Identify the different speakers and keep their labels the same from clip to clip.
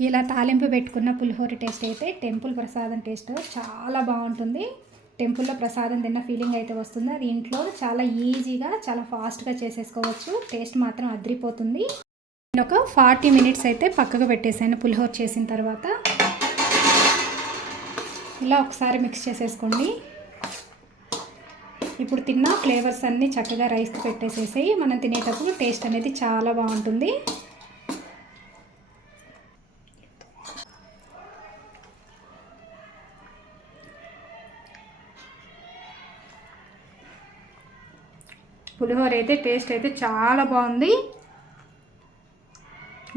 Speaker 1: ఇలా తాలింపు పెట్టుకున్న పులిహోర టేస్ట్ అయితే టెంపుల్ ప్రసాదం టేస్ట్ చాలా బాగుంటుంది. టెంపుల్లో ప్రసాదం తిన్న ఫీలింగ్ అయితే వస్తుంది. అది ఇంట్లో చాలా ఈజీగా చాలా ఫాస్ట్గా చేసేసుకోవచ్చు. టేస్ట్ మాత్రం అదిరిపోతుంది. నేను ఒక ఫార్టీ మినిట్స్ అయితే పక్కకు పెట్టేసాను పులిహోర చేసిన తర్వాత. ఇలా ఒకసారి మిక్స్ చేసేసుకోండి. ఇప్పుడు తిన్న ఫ్లేవర్స్ అన్నీ చక్కగా రైస్కి పెట్టేసేసి మనం తినేటప్పుడు టేస్ట్ అనేది చాలా బాగుంటుంది. పులిహోర అయితే టేస్ట్ అయితే చాలా బాగుంది.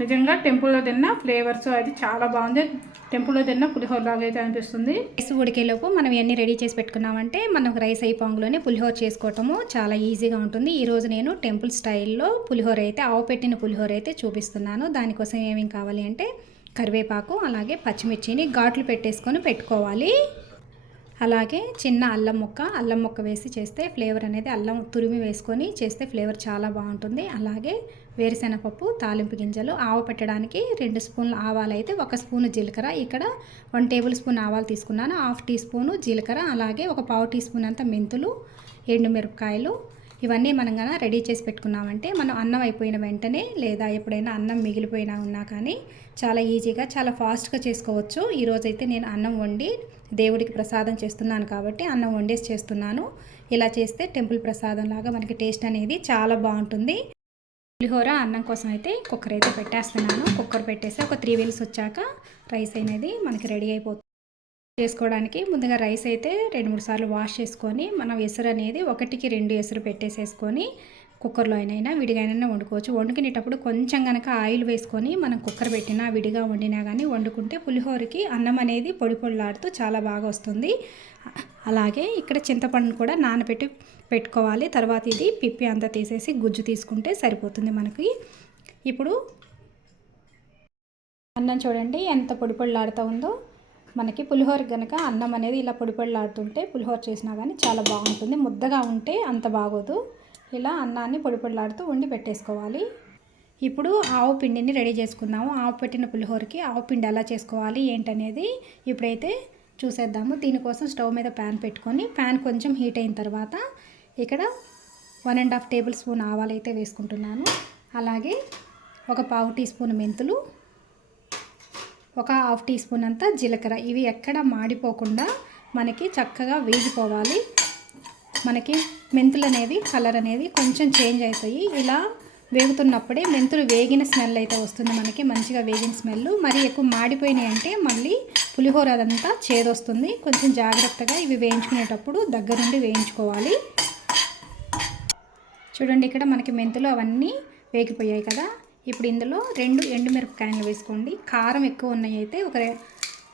Speaker 1: నిజంగా టెంపుల్లో తిన్న ఫ్లేవర్స్ అది చాలా బాగుంది. టెంపుల్లో తిన్న పులిహోర లాగా అయితే అనిపిస్తుంది. రైస్ ఉడికేలోపు మనం ఇవన్నీ రెడీ చేసి పెట్టుకున్నామంటే మనకు రైస్ అయిపోంగులోనే పులిహోర చేసుకోవటము చాలా ఈజీగా ఉంటుంది. ఈరోజు నేను టెంపుల్ స్టైల్లో పులిహోర అయితే ఆవు పెట్టిన పులిహోర అయితే చూపిస్తున్నాను. దానికోసం ఏమేమి కావాలి అంటే కరివేపాకు అలాగే పచ్చిమిర్చిని ఘాట్లు పెట్టేసుకొని పెట్టుకోవాలి. అలాగే చిన్న అల్లం ముక్క అల్లం ముక్క వేసి చేస్తే ఫ్లేవర్ అనేది అల్లం తురిమి వేసుకొని చేస్తే ఫ్లేవర్ చాలా బాగుంటుంది. అలాగే వేరుశెనగపప్పు తాలింపు గింజలు ఆవు పెట్టడానికి రెండు స్పూన్లు ఆవాలు అయితే ఒక స్పూను జీలకర్ర. ఇక్కడ వన్ టేబుల్ స్పూన్ ఆవాలు తీసుకున్నాను. హాఫ్ టీ స్పూను జీలకర్ర. అలాగే ఒక పావు టీ స్పూన్ అంత మెంతులు ఎండుమిరపకాయలు ఇవన్నీ మనం కనుక రెడీ చేసి పెట్టుకున్నామంటే మనం అన్నం అయిపోయిన వెంటనే లేదా ఎప్పుడైనా అన్నం మిగిలిపోయినా ఉన్నా కానీ చాలా ఈజీగా చాలా ఫాస్ట్గా చేసుకోవచ్చు. ఈరోజైతే నేను అన్నం వండి దేవుడికి ప్రసాదం చేస్తున్నాను కాబట్టి అన్నం వండేసి చేస్తున్నాను. ఇలా చేస్తే టెంపుల్ ప్రసాదం లాగా మనకి టేస్ట్ అనేది చాలా బాగుంటుంది. పులిహోర అన్నం కోసం అయితే కుక్కర్ అయితే పెట్టేస్తున్నాను. కుక్కర్ పెట్టేసి ఒక త్రీ వీల్స్ వచ్చాక రైస్ అనేది మనకి రెడీ అయిపోతుంది. చేసుకోవడానికి ముందుగా రైస్ అయితే రెండు మూడు సార్లు వాష్ చేసుకొని మనం ఎసరు అనేది ఒకటికి రెండు ఎసరు పెట్టేసేసుకొని కుక్కర్లో అయినా విడిగానైనా వండుకోవచ్చు. వండుకునేటప్పుడు కొంచెం కనుక ఆయిల్ వేసుకొని మనం కుక్కర్ పెట్టినా విడిగా వండినా కానీ వండుకుంటే పులిహోరకి అన్నం అనేది పొడి పొడిలాడుతూ చాలా బాగా వస్తుంది. అలాగే ఇక్కడ చింతపండును కూడా నానబెట్టి పెట్టుకోవాలి. తర్వాత ఇది పిప్పి అంతా తీసేసి గుజ్జు తీసుకుంటే సరిపోతుంది మనకి. ఇప్పుడు అన్నం చూడండి ఎంత పొడి పొడిలాడుతూ ఉందో. మనకి పులిహోర కనుక అన్నం అనేది ఇలా పొడి పొడిలాడుతుంటే పులిహోర చేసినా కానీ చాలా బాగుంటుంది. ముద్దగా ఉంటే అంత బాగోదు. ఇలా అన్నాన్ని పొడి పొడిలాడుతూ వండి పెట్టేసుకోవాలి. ఇప్పుడు ఆవు పిండిని రెడీ చేసుకుందాము. ఆవు పెట్టిన పులిహోరకి ఆవు పిండి ఎలా చేసుకోవాలి ఏంటనేది ఇప్పుడైతే చూసేద్దాము. దీనికోసం స్టవ్ మీద ప్యాన్ పెట్టుకొని ప్యాన్ కొంచెం హీట్ అయిన తర్వాత ఇక్కడ one and half tablespoon ఆవాలు అయితే వేసుకుంటున్నాను. అలాగే ఒక పావు టీ స్పూన్ మెంతులు ఒక హాఫ్ టీ స్పూన్ అంతా జీలకర్ర. ఇవి ఎక్కడ మాడిపోకుండా మనకి చక్కగా వేగిపోవాలి. మనకి మెంతులు అనేవి కలర్ అనేది కొంచెం చేంజ్ అవుతాయి ఇలా వేగుతున్నప్పుడే మెంతులు వేగిన స్మెల్ అయితే వస్తుంది మనకి. మంచిగా వేగిన స్మెల్. మరి ఎక్కువ మాడిపోయినాయి అంటే మళ్ళీ పులిహోర అదంతా చేదొస్తుంది. కొంచెం జాగ్రత్తగా ఇవి వేయించుకునేటప్పుడు దగ్గరుండి వేయించుకోవాలి. చూడండి ఇక్కడ మనకి మెంతులు అవన్నీ వేగిపోయాయి కదా. ఇప్పుడు ఇందులో రెండు ఎండుమిరపకాయలు వేసుకోండి. కారం ఎక్కువ ఉన్నాయి అయితే ఒక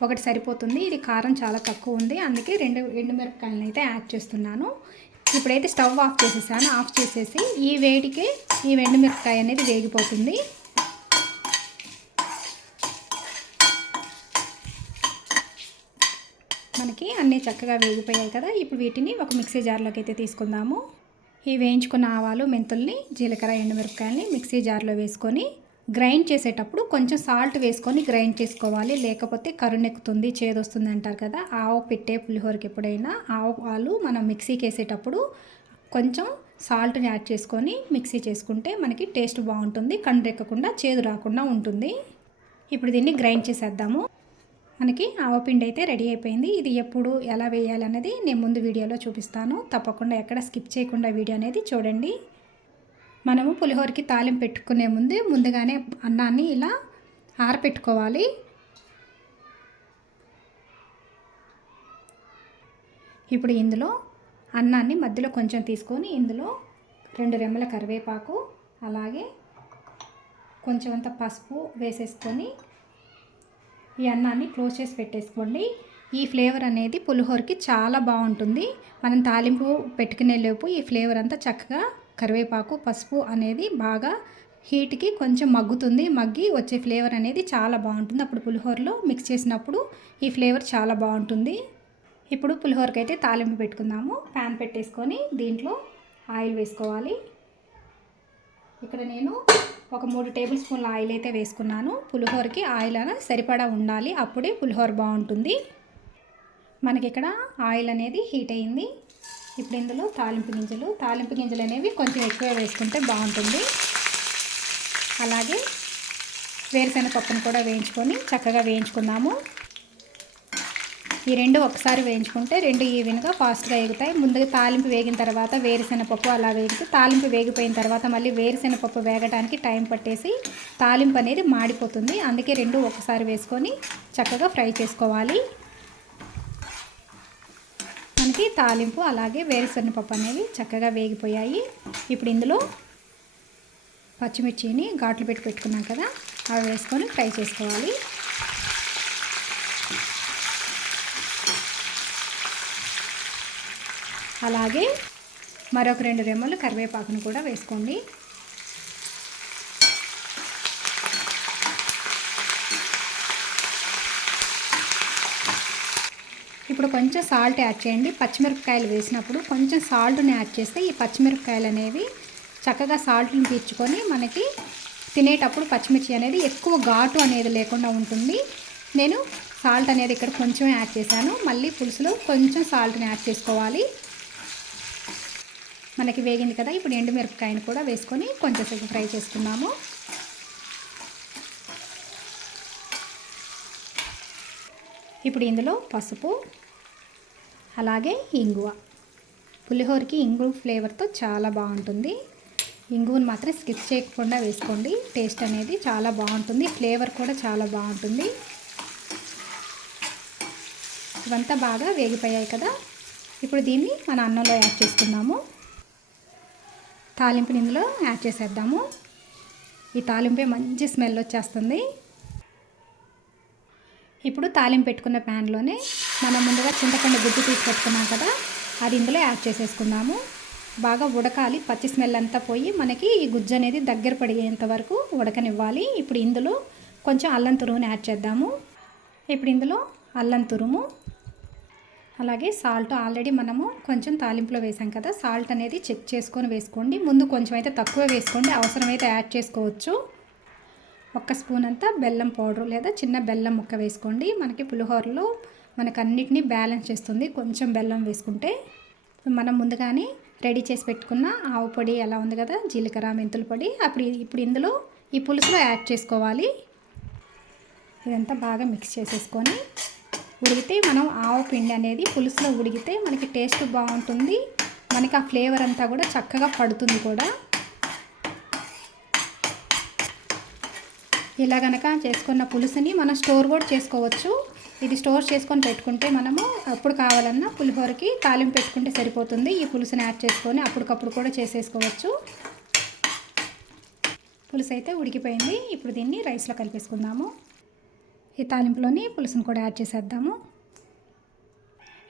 Speaker 1: ఒకటి సరిపోతుంది. ఇది కారం చాలా తక్కువ ఉంది. అందుకే రెండు ఎండుమిరపకాయలను అయితే యాడ్ చేస్తున్నాను. ఇప్పుడైతే స్టవ్ ఆఫ్ చేసేసాను. ఆఫ్ చేసేసి ఈ వేడికి ఈ ఎండుమిరపకాయ అనేది వేగిపోతుంది. మనకి అన్నీ చక్కగా వేగిపోయాయి కదా. ఇప్పుడు వీటిని ఒక మిక్సీ జార్లోకి అయితే తీసుకుందాము. ఈ వేయించుకున్న ఆవాలు మెంతుల్ని జీలకర్ర ఎండుమిరపకాయలని మిక్సీ జార్లో వేసుకొని గ్రైండ్ చేసేటప్పుడు కొంచెం సాల్ట్ వేసుకొని గ్రైండ్ చేసుకోవాలి. లేకపోతే కరుణెక్కుతుంది చేదొస్తుంది అంటారు కదా ఆవు పెట్టే పులిహోరకి ఎప్పుడైనా ఆవు పాలు మనం మిక్సీకి వేసేటప్పుడు కొంచెం సాల్ట్ని యాడ్ చేసుకొని మిక్సీ చేసుకుంటే మనకి టేస్ట్ బాగుంటుంది కండ్రెక్కకుండా చేదు రాకుండా ఉంటుంది. ఇప్పుడు దీన్ని గ్రైండ్ చేసేద్దాము. మనకి ఆవపిండి అయితే రెడీ అయిపోయింది. ఇది ఎప్పుడు ఎలా వేయాలి అనేది నేను ముందు వీడియోలో చూపిస్తాను. తప్పకుండా ఎక్కడ స్కిప్ చేయకుండా వీడియో అనేది చూడండి. మనము పులిహోరకి తాలిం పెట్టుకునే ముందు ముందుగానే అన్నాన్ని ఇలా ఆరపెట్టుకోవాలి. ఇప్పుడు ఇందులో అన్నాన్ని మధ్యలో కొంచెం తీసుకొని ఇందులో రెండు రెమ్మల కరివేపాకు అలాగే కొంచెం అంత పసుపు వేసేసుకొని ఈ అన్నాన్ని క్లోజ్ చేసి పెట్టేసుకోండి. ఈ ఫ్లేవర్ అనేది పులిహోరకి చాలా బాగుంటుంది. మనం తాలింపు పెట్టుకునే లోపు ఈ ఫ్లేవర్ అంతా చక్కగా కరివేపాకు పసుపు అనేది బాగా హీట్కి కొంచెం మగ్గుతుంది. మగ్గి వచ్చే ఫ్లేవర్ అనేది చాలా బాగుంటుంది. అప్పుడు పులిహోరలో మిక్స్ చేసినప్పుడు ఈ ఫ్లేవర్ చాలా బాగుంటుంది. ఇప్పుడు పులిహోరకి అయితే తాలింపు పెట్టుకుందాము. ప్యాన్ పెట్టేసుకొని దీంట్లో ఆయిల్ వేసుకోవాలి. ఇక్కడ నేను ఒక మూడు టేబుల్ స్పూన్ల ఆయిల్ అయితే వేసుకున్నాను. పులిహోరకి ఆయిల్ అనేది సరిపడా ఉండాలి అప్పుడే పులిహోర బాగుంటుంది. మనకి ఇక్కడ ఆయిల్ అనేది హీట్ అయింది. ఇప్పుడు ఇందులో తాలింపు గింజలు తాలింపు గింజలు అనేవి కొంచెం ఎక్కువ వేసుకుంటే బాగుంటుంది. అలాగే వేరుశెనగ పప్పును కూడా వేయించుకొని చక్కగా వేయించుకుందాము. ఈ రెండు ఒకసారి వేయించుకుంటే రెండు ఈవెన్గా ఫాస్ట్గా ఎగుతాయి ముందుగా తాలింపు వేగిన తర్వాత వేరుశెనపప్పు అలా వేగితే తాలింపు వేగిపోయిన తర్వాత మళ్ళీ వేరుశెనపప్పు వేగడానికి టైం పట్టేసి తాలింపు అనేది మాడిపోతుంది. అందుకే రెండు ఒకసారి వేసుకొని చక్కగా ఫ్రై చేసుకోవాలి. మనకి తాలింపు అలాగే వేరుశెనగపప్పు అనేవి చక్కగా వేగిపోయాయి. ఇప్పుడు ఇందులో పచ్చిమిర్చిని ఘాట్లు పెట్టి పెట్టుకున్నాం కదా అవి వేసుకొని ఫ్రై చేసుకోవాలి. అలాగే మరొక రెండు రెమ్మలు కరివేపాకును కూడా వేసుకోండి. ఇప్పుడు కొంచెం సాల్ట్ యాడ్ చేయండి. పచ్చిమిరపకాయలు వేసినప్పుడు కొంచెం సాల్ట్ని యాడ్ చేస్తే ఈ పచ్చిమిరపకాయలు అనేవి చక్కగా సాల్ట్ని పీల్చుకొని మనకి తినేటప్పుడు పచ్చిమిర్చి అనేది ఎక్కువ ఘాటు అనేది లేకుండా ఉంటుంది. నేను సాల్ట్ అనేది ఇక్కడ కొంచెం యాడ్ చేశాను. మళ్ళీ పులుసులో కొంచెం సాల్ట్ని యాడ్ చేసుకోవాలి. మనకి వేగింది కదా ఇప్పుడు ఎండుమిరపకాయను కూడా వేసుకొని కొంచెంసేపు ఫ్రై చేసుకున్నాము. ఇప్పుడు ఇందులో పసుపు అలాగే ఇంగువ. పులిహోరకి ఇంగు ఫ్లేవర్తో చాలా బాగుంటుంది. ఇంగువను మాత్రం స్కిప్ చేయకుండా వేసుకోండి. టేస్ట్ అనేది చాలా బాగుంటుంది. ఫ్లేవర్ కూడా చాలా బాగుంటుంది. ఇవంతా బాగా వేగిపోయాయి కదా. ఇప్పుడు దీన్ని మన అన్నంలో యాడ్ చేసుకున్నాము తాలింపుని ఇందులో యాడ్ చేసేద్దాము. ఈ తాలింపే మంచి స్మెల్ వచ్చేస్తుంది. ఇప్పుడు తాలింపు పెట్టుకున్న ప్యాన్లోనే మనం ముందుగా చింతపండు గుడ్డు తీసి పెట్టుకున్నాం కదా అది ఇందులో యాడ్ చేసేసుకుందాము. బాగా ఉడకాలి పచ్చి స్మెల్ అంతా పోయి మనకి ఈ గుజ్జు అనేది దగ్గర పడిగేంత వరకు ఉడకనివ్వాలి. ఇప్పుడు ఇందులో కొంచెం అల్లం తురుముని యాడ్ చేద్దాము. ఇప్పుడు ఇందులో అల్లం తురుము అలాగే సాల్ట్ ఆల్రెడీ మనము కొంచెం తాలింపులో వేసాం కదా సాల్ట్ అనేది చెక్ చేసుకొని వేసుకోండి. ముందు కొంచెం అయితే తక్కువ వేసుకోండి అవసరమైతే యాడ్ చేసుకోవచ్చు. ఒక్క స్పూన్ అంతా బెల్లం పౌడర్ లేదా చిన్న బెల్లం ముక్క వేసుకోండి. మనకి పులిహోరలో మనకు అన్నిటినీ బ్యాలెన్స్ చేస్తుంది కొంచెం బెల్లం వేసుకుంటే. మనం ముందుగానే రెడీ చేసి పెట్టుకున్న ఆవు పొడి ఎలా ఉంది కదా జీలకర్ర మెంతుల పొడి అప్పుడు ఇప్పుడు ఇందులో ఈ పులుసులో యాడ్ చేసుకోవాలి. ఇదంతా బాగా మిక్స్ చేసేసుకొని ఉడికితే మనం ఆవు పిండి అనేది పులుసులో ఉడికితే మనకి టేస్ట్ బాగుంటుంది. మనకి ఆ ఫ్లేవర్ అంతా కూడా చక్కగా పడుతుంది కూడా. ఇలా గనక చేసుకున్న పులుసుని మనం స్టోర్ కూడా చేసుకోవచ్చు. ఇది స్టోర్ చేసుకొని పెట్టుకుంటే మనము అప్పుడు కావాలన్నా పులిహోరకి తాలింపు పెట్టుకుంటే సరిపోతుంది. ఈ పులుసుని యాడ్ చేసుకొని అప్పటికప్పుడు కూడా చేసేసుకోవచ్చు. పులుసు అయితే ఉడికిపోయింది. ఇప్పుడు దీన్ని రైస్లో కలిపేసుకుందాము. ఈ తాలింపులోని పులుసును కూడా యాడ్ చేసేద్దాము.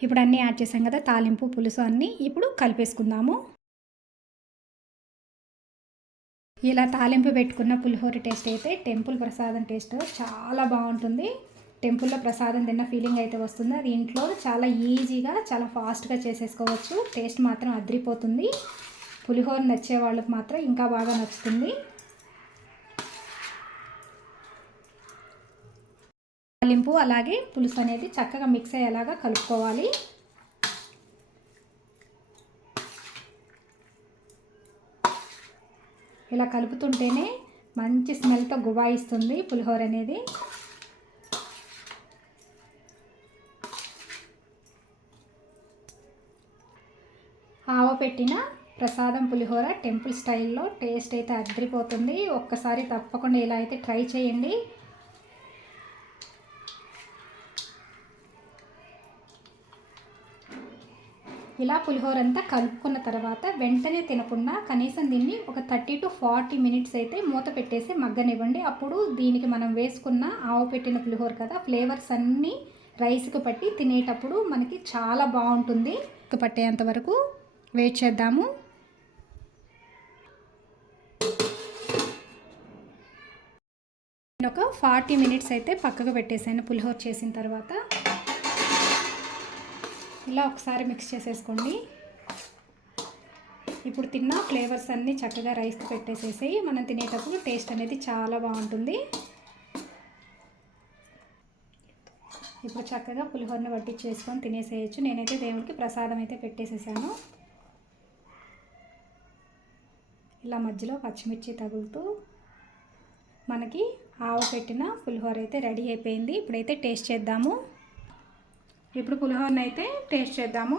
Speaker 1: ఇప్పుడు అన్నీ యాడ్ చేసాం కదా తాలింపు పులుసు అన్నీ ఇప్పుడు కలిపేసుకుందాము. ఇలా తాలింపు పెట్టుకున్న పులిహోర టేస్ట్ అయితే టెంపుల్ ప్రసాదం టేస్ట్ చాలా బాగుంటుంది. టెంపుల్లో ప్రసాదం తిన్న ఫీలింగ్ అయితే వస్తుంది. అది ఇంట్లో చాలా ఈజీగా చాలా ఫాస్ట్గా చేసేసుకోవచ్చు. టేస్ట్ మాత్రం అదిరిపోతుంది. పులిహోర నచ్చే వాళ్ళకి మాత్రం ఇంకా బాగా నచ్చుతుంది. తాలింపు అలాగే పులుసు అనేది చక్కగా మిక్స్ అయ్యేలాగా కలుపుకోవాలి. ఇలా కలుపుతుంటేనే మంచి స్మెల్తో గుబాయిస్తుంది పులిహోర అనేది. ఆవ పెట్టిన ప్రసాదం పులిహోర టెంపుల్ స్టైల్లో టేస్ట్ అయితే అదిరిపోతుంది. ఒక్కసారి తప్పకుండా ఇలా అయితే ట్రై చేయండి. ఇలా పులిహోర అంతా కలుపుకున్న తర్వాత వెంటనే తినకుండా కనీసం దీన్ని ఒక థర్టీ టు ఫార్టీ మినిట్స్ అయితే మూత పెట్టేసి మగ్గనివ్వండి. అప్పుడు దీనికి మనం వేసుకున్న ఆవు పెట్టిన పులిహోర కదా ఫ్లేవర్స్ అన్నీ రైస్కి పట్టి తినేటప్పుడు మనకి చాలా బాగుంటుంది. పట్టేంత వరకు వెయిట్ చేద్దాము. నేను ఒక ఫార్టీ మినిట్స్ అయితే పక్కకు పెట్టేసాను పులిహోర చేసిన తర్వాత. ఇలా ఒకసారి మిక్స్ చేసేసుకోండి. ఇప్పుడు తిన్న ఫ్లేవర్స్ అన్నీ చక్కగా రైస్ పెట్టేసేసి మనం తినేటప్పుడు టేస్ట్ అనేది చాలా బాగుంటుంది. ఇప్పుడు చక్కగా పులిహోరను వడ్డించేసుకొని తినేసేయచ్చు. నేనైతే దేవుడికి ప్రసాదం అయితే పెట్టేసేసాను. ఇలా మధ్యలో పచ్చిమిర్చి తగులుతూ మనకి ఆవు పెట్టిన పులిహోర అయితే రెడీ అయిపోయింది. ఇప్పుడైతే టేస్ట్ చేద్దాము. ఇప్పుడు పులిహోరని అయితే టేస్ట్ చేద్దాము.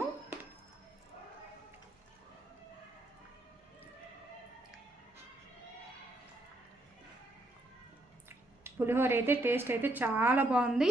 Speaker 1: పులిహోర అయితే టేస్ట్ అయితే చాలా బాగుంది.